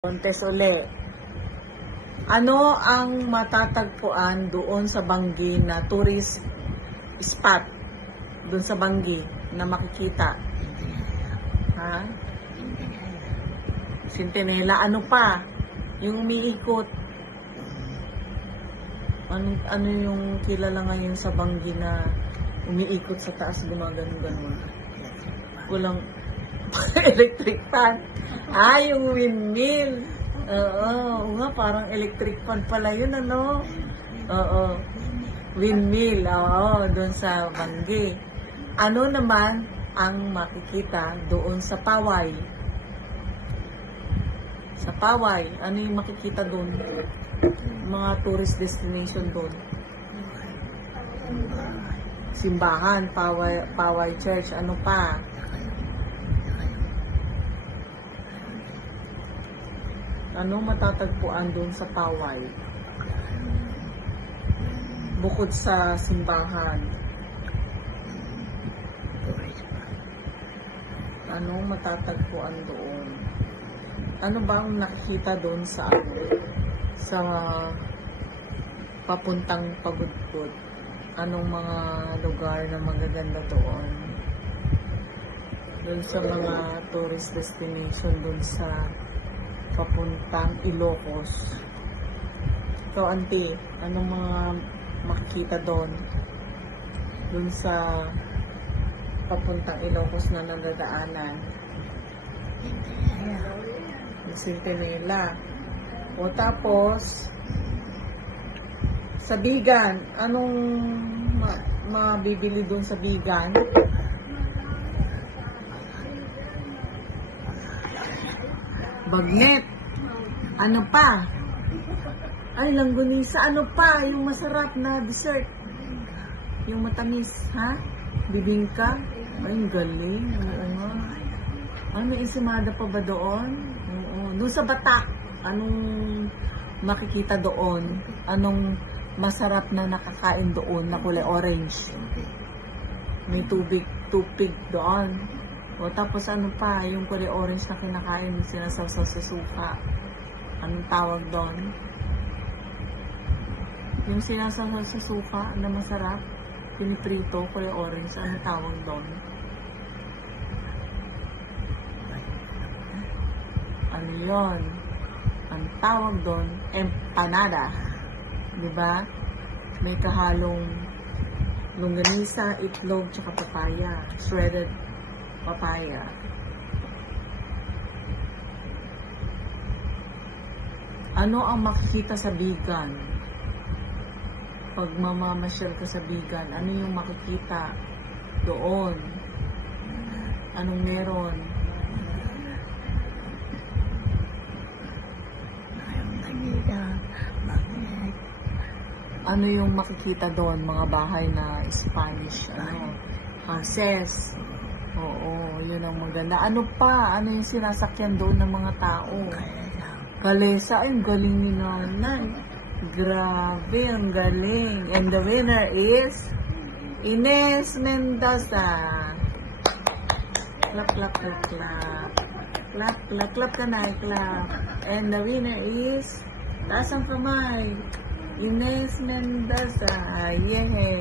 Contes uli. Ano ang matatagpuan doon sa Bangi na tourist spot? Doon sa Bangi na makikita? Ha? Centinela. Ano pa? Yung umiikot. Ano yung kilala ngayon sa Bangi na umiikot sa taas, gumagano-ganon? Walang electric fan. Yung windmill. Oo nga, parang electric fan pala yun, ano? Oo. Windmill, doon sa Bangi. Ano naman ang makikita doon sa Paway? Sa Paway, ano yung makikita doon? Mga tourist destination doon. Simbahan, Paway Church, ano pa? Ano matatagpuan doon sa Paway? Bukod sa simbahan. Ano matatagpuan doon? Ano ba ang nakikita doon sa papuntang Pagudpud? Anong mga lugar na magaganda doon? Doon sa mga tourist destination doon sa papuntang Ilocos. So, auntie, anong mga makikita doon? Doon sa papuntang Ilocos na nadadaanan? Centinela. O tapos, sa Bigan, anong mabibili doon sa Bigan? Bagnet. Ano pa? Ay, langgunisa. Ano pa? Yung masarap na dessert. Yung matamis, ha? Bibingka. Ay, galing. Oo nga. Ano, ensimada pa ba doon? Oo. Doon sa Batak, anong makikita doon? Anong masarap na nakakain doon na kulay orange? May tubig doon. O tapos ano pa, yung kulay orange na kinakain, sinasawsaw sa suka. Anong tawag doon? Yung sinasawsaw sa suka na masarap, piniprito, kulay orange, anong tawag doon? Ano yun? Ang tawag doon, empanada. Diba? May kahalong longganisa, itlog, tsaka papaya. Shredded papaya. Ano ang makikita sa Bigan? Pag mamamasyal ka sa Bigan, ano yung makikita doon? Anong meron? Ano yung makikita doon? Mga bahay na Spanish, houses. Oo, yun ang maganda. Ano pa? Ano yung sinasakyan doon ng mga tao? Kalesa. Ay, ang galing ni nanay. Grabe, ang galing. And the winner is Ines Mendoza. Clap, clap, clap, clap. Clap, clap, clap ka na, clap. And the winner is, taas ang kamay, Ines Mendoza. Yay!